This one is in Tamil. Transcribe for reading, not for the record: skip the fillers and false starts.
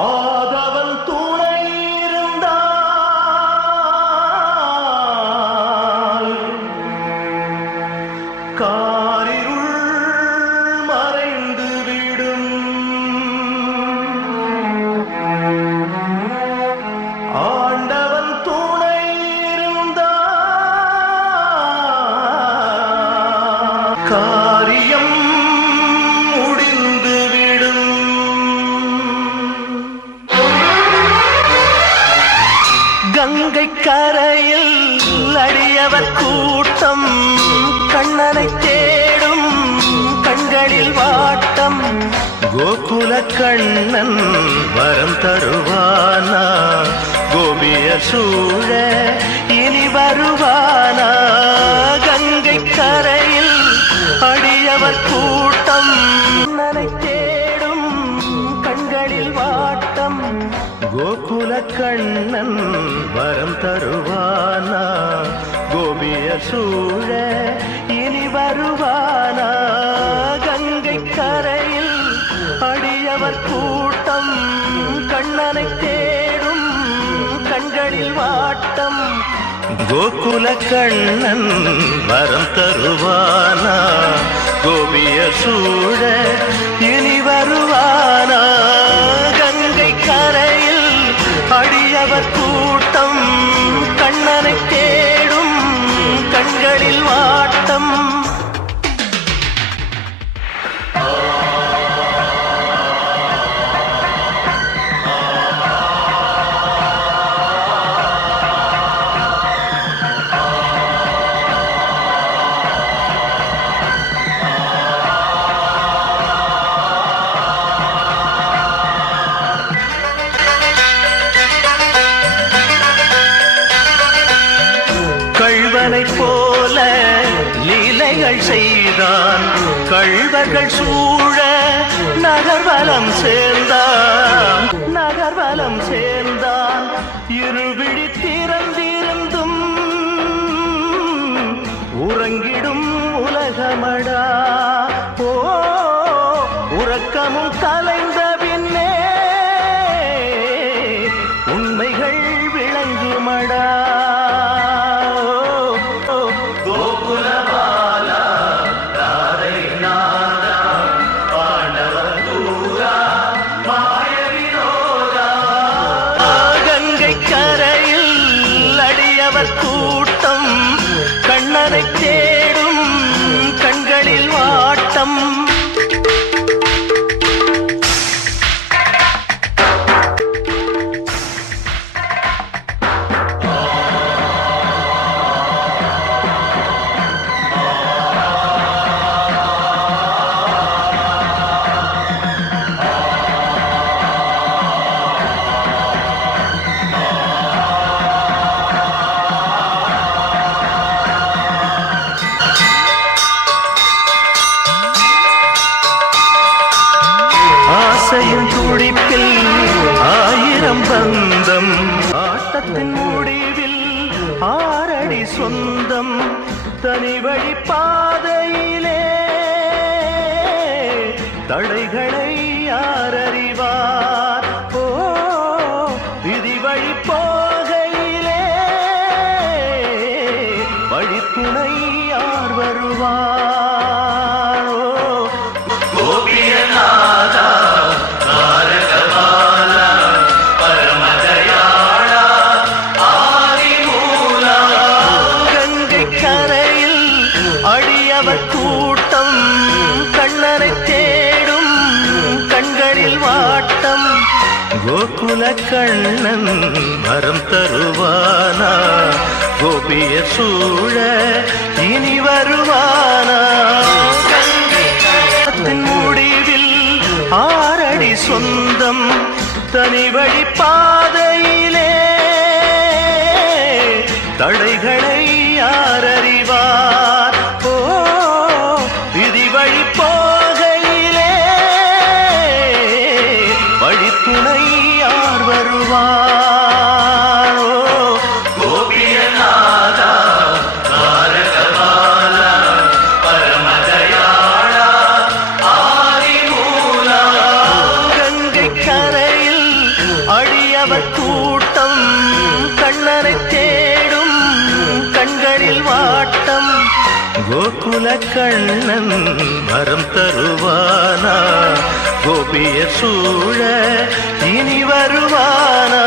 ஆதவன் துணை இருந்தால் காரிருள் மறைந்து விடும். ஆண்டவன் துணை இருந்தால் காரியம் முடிந்துவிடும். கங்கை கரையில் அடியவர் கூட்டம் கண்ணனை தேடும் கண்களில் வாட்டம். கோகுல கண்ணன் வரம் தருவானா? கோபிய சூழ இனி வருவானா? கங்கை கரையில் அடியவர் கூட்டம் கண்ணனை தேடும் கண்களில் வாட்டம். கோகுல கண்ணன் வரம் தருவானா? கோபிய சூழ இனி வருவானா? கங்கை கரையில் அடியவர் கூட்டம் கண்ணனை தேடும் கண்களில் வாட்டம். கோகுல கண்ணன் வரம் தருவானா? கோபிய சூழ இனி வருவானா? கங்கை கரையில் அடியவர் கூட்டம் கண்ணனை தேடும் கண்களில் வாட்டம். கள்வனை போல லீலைகள் செய்தான், கள்வர்கள் சூழ நகர்வலம் சேர்ந்தான். நகர்வலம் சேர்ந்தான் இருவிழி திறந்திருந்தும் உறங்கிடும் உலகமடா. ஓ உறக்கமும் கலைந்த பின்னே உண்மைகள் விளங்குமடா. கூட்டம் கண்ணனை தேடும் கண்களில் வாட்டம். ஆசையின் துடிப்பில் ஆயிரம் பந்தம், ஆட்டத்தின் முடிவில் ஆரடி சொந்தம். தனி வழி பாதையிலே தடைகளை யார் அறிவார்? ஓ விதி வழி போகையிலே வழித்துணை யார் வருவார்? கோபியநாதா அடியவர் கூட்டம் கண்ணனை தேடும் கண்களில் வாட்டம். கோகுல கண்ணன் வரம் தருவானா? கோபிய சூழ இனி வருவானா? கங்கத்தின் முடிவில் ஆரடி சொந்தம், தனி வழி பாதையிலே தடைகளை யார் அறிவார்? ஓ விதி வழி போகையிலே வழித்துணை யார் வருவார்? கோபியநாதா தாரகபாலா பரமதயாளா ஆதிமூலா. கங்கை கரையில் வைணவ கூட்டம் கண்ணனை தேடும் கண்களில் வாட்டம். கோகுல கண்ணன் வரம் தருவானா? கோபிய சூழ இனி வருவானா?